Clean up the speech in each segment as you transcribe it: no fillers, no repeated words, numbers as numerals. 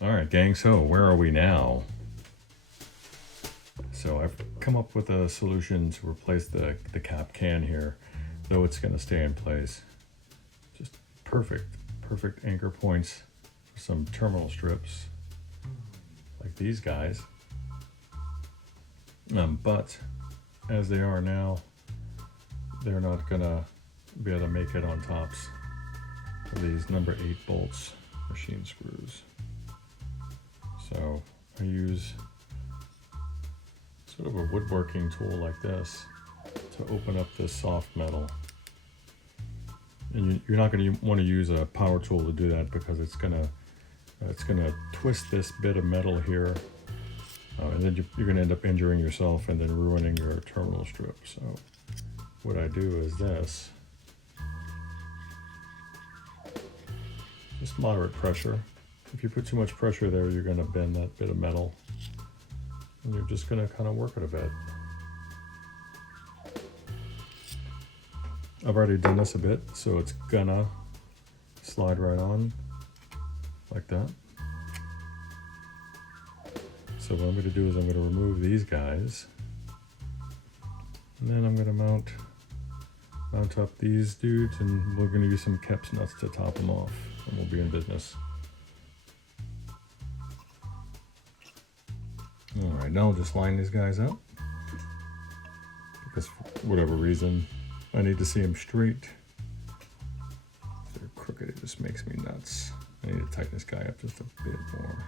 All right, gang, so where are we now? So I've come up with a solution to replace the cap can here, though it's going to stay in place. Just perfect anchor points for some terminal strips like these guys. But as they are now, they're not going to be able to make it on tops of these number 8 bolts machine screws. So I use sort of a woodworking tool like this to open up this soft metal. And you're not going to want to use a power tool to do that, because it's gonna twist this bit of metal here, and then you're going to end up injuring yourself and then ruining your terminal strip. So what I do is this. Just moderate pressure. If you put too much pressure there, you're going to bend that bit of metal, and you're just going to kind of work it a bit. I've already done this a bit, so it's gonna slide right on like that. So what I'm going to do is I'm going to remove these guys, and then I'm going to mount up these dudes, and we're going to use some Kep's nuts to top them off, and we'll be in business. All right, now I'll just line these guys up, because for whatever reason I need to see them straight. If they're crooked, it just makes me nuts. I need to tighten this guy up just a bit more.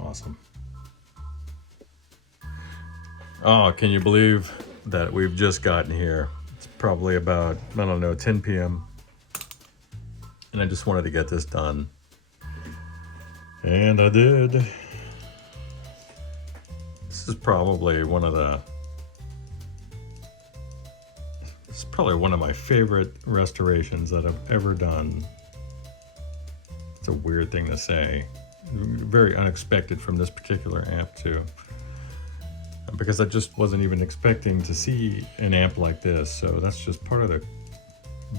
Awesome. Oh, can you believe that we've just gotten here? It's probably about, I don't know, 10 p.m. And I just wanted to get this done. And I did. This is probably one of my favorite restorations that I've ever done. It's a weird thing to say. Very unexpected from this particular amp too, because I just wasn't even expecting to see an amp like this. So that's just part of the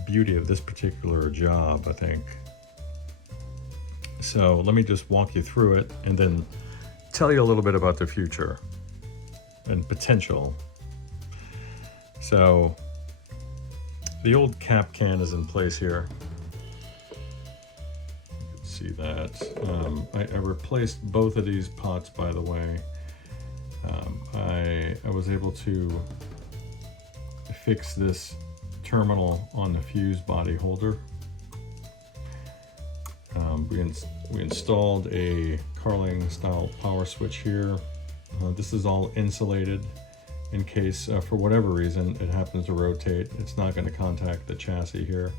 beauty of this particular job, I think. So let me just walk you through it and then tell you a little bit about the future and potential. So the old cap can is in place here. See that. I replaced both of these pots, by the way. I was able to fix this terminal on the fuse body holder. We installed a Carling style power switch here. This is all insulated in case for whatever reason it happens to rotate. It's not going to contact the chassis here.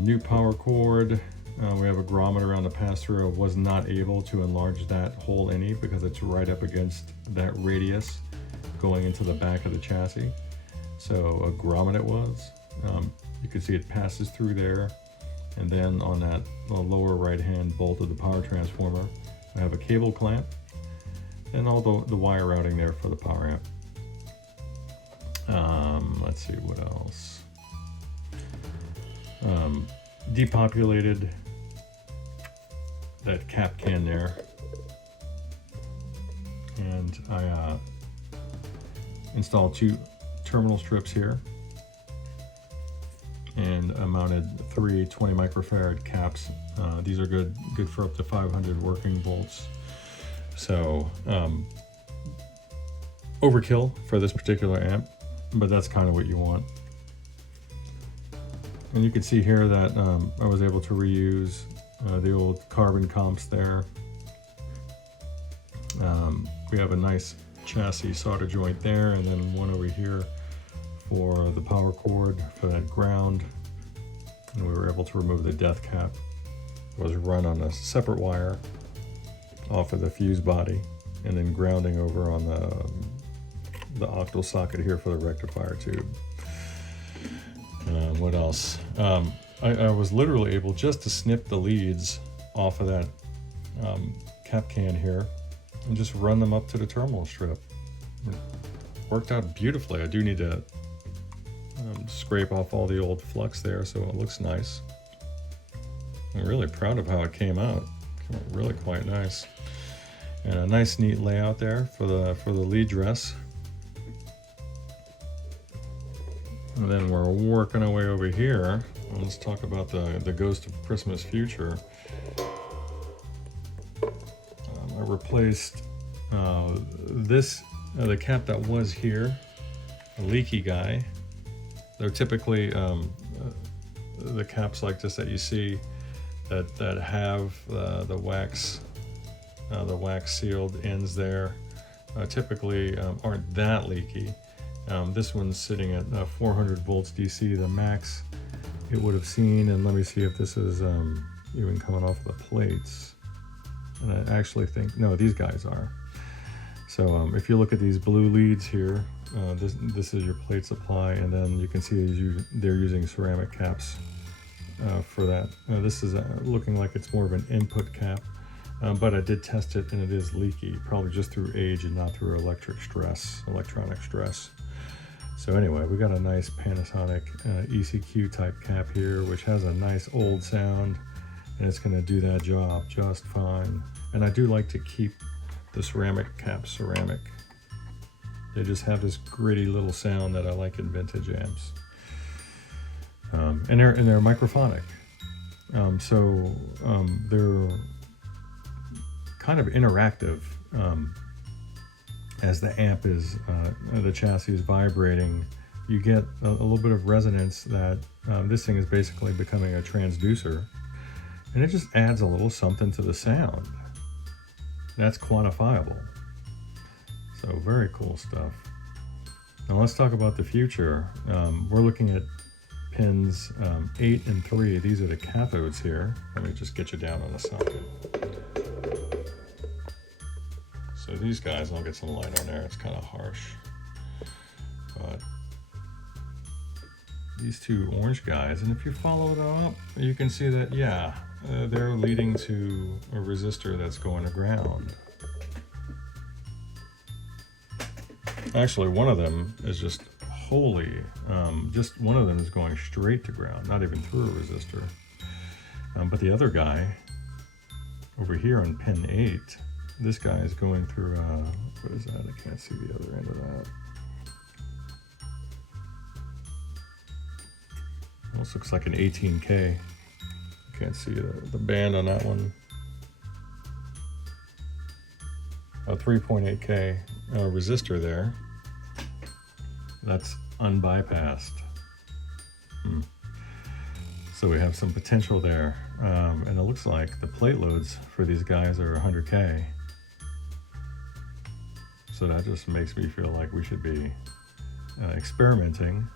New power cord. We have a grommeter on the pass-through. I was not able to enlarge that hole any because it's right up against that radius going into the back of the chassis. So a grommet it was. You can see it passes through there, and then on that lower right-hand bolt of the power transformer, I have a cable clamp and all the wire routing there for the power amp. Let's see what else. Depopulated that cap can there, and I installed 2 terminal strips here, and I mounted 3 20 microfarad caps. These are good for up to 500 working volts. So overkill for this particular amp, but that's kind of what you want. And you can see here that I was able to reuse the old carbon comps there. We have a nice chassis solder joint there, and then one over here for the power cord for that ground. And we were able to remove the death cap. It was run on a separate wire off of the fuse body, and then grounding over on the octal socket here for the rectifier tube. What else? I was literally able just to snip the leads off of that cap can here and just run them up to the terminal strip. It worked out beautifully. I do need to scrape off all the old flux there so it looks nice. I'm really proud of how it came out. It came out really quite nice. And a nice neat layout there for the lead dress. And then we're working our way over here. Let's talk about the Ghost of Christmas Future. I replaced the cap that was here, a leaky guy. They're typically the caps like this that you see that have the wax sealed ends there. Typically aren't that leaky. This one's sitting at 400 volts DC, the max it would have seen. And let me see if this is even coming off the plates. And I actually think, no, these guys are. So if you look at these blue leads here, this is your plate supply, and then you can see they're using ceramic caps for that. This is looking like it's more of an input cap, but I did test it and it is leaky, probably just through age and not through electronic stress. So anyway, we got a nice Panasonic ECQ type cap here, which has a nice old sound, and it's going to do that job just fine. And I do like to keep the ceramic caps ceramic. They just have this gritty little sound that I like in vintage amps. And they're microphonic. They're kind of interactive. As the amp is, the chassis is vibrating, you get a little bit of resonance that this thing is basically becoming a transducer, and it just adds a little something to the sound. That's quantifiable. So very cool stuff. Now let's talk about the future. We're looking at pins 8 and 3. These are the cathodes here. Let me just get you down on the socket. So these guys, I'll get some light on there, it's kind of harsh. But these two orange guys, and if you follow them up, you can see that, yeah, they're leading to a resistor that's going to ground. Actually, one of them is just just one of them is going straight to ground, not even through a resistor. But the other guy, over here on pin 8, this guy is going through, what is that? I can't see the other end of that. Almost looks like an 18K. Can't see the band on that one. A 3.8K resistor there. That's unbypassed. So we have some potential there. And it looks like the plate loads for these guys are 100K. So that just makes me feel like we should be experimenting.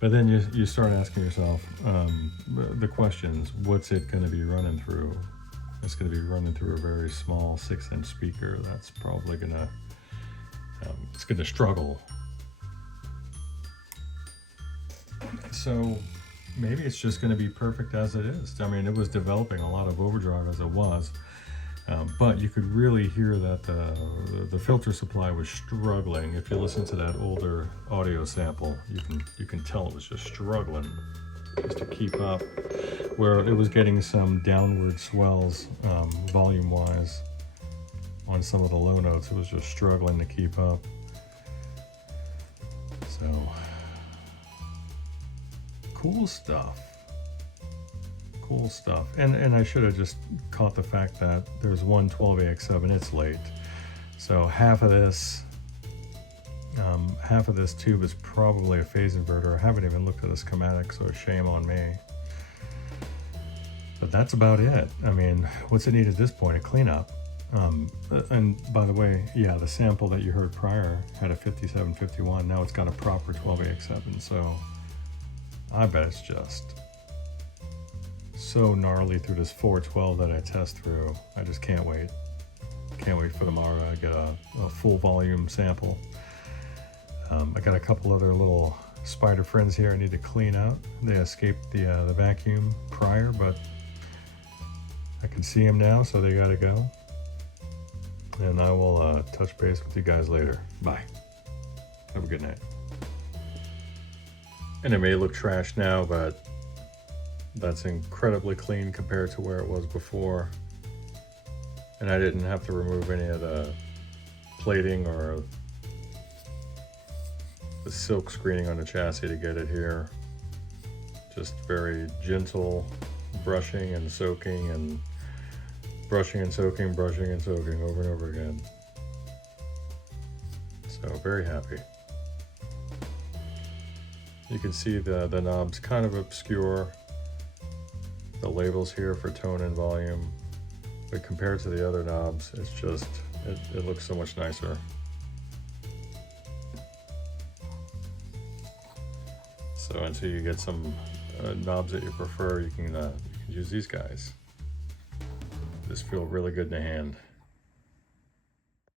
But then you start asking yourself the questions. What's it going to be running through? It's going to be running through a very small 6-inch speaker. That's probably going to, it's going to struggle. So maybe it's just going to be perfect as it is. I mean, it was developing a lot of overdrive as it was. But you could really hear that the filter supply was struggling. If you listen to that older audio sample, you can tell it was just struggling just to keep up, where it was getting some downward swells volume-wise on some of the low notes. It was just struggling to keep up. So, cool stuff. Cool stuff. And I should have just caught the fact that there's one 12AX7, it's late. So half of this tube is probably a phase inverter. I haven't even looked at the schematic, so shame on me. But that's about it. I mean, what's it need at this point? A cleanup. And by the way, yeah, the sample that you heard prior had a 5751. Now it's got a proper 12AX7. So I bet it's just so gnarly through this 412 that I test through. I just can't wait. Can't wait for tomorrow to get a full volume sample. I got a couple other little spider friends here I need to clean out. They escaped the vacuum prior, but I can see them now, so they gotta go. And I will touch base with you guys later. Bye. Have a good night. And it may look trash now, but that's incredibly clean compared to where it was before. And I didn't have to remove any of the plating or the silk screening on the chassis to get it here. Just very gentle brushing and soaking and brushing and soaking, brushing and soaking over and over again. So very happy. You can see the knobs kind of obscure. The labels here for tone and volume, but compared to the other knobs, it's just, it looks so much nicer. So until you get some knobs that you prefer, you can use these guys. Just feel really good in the hand.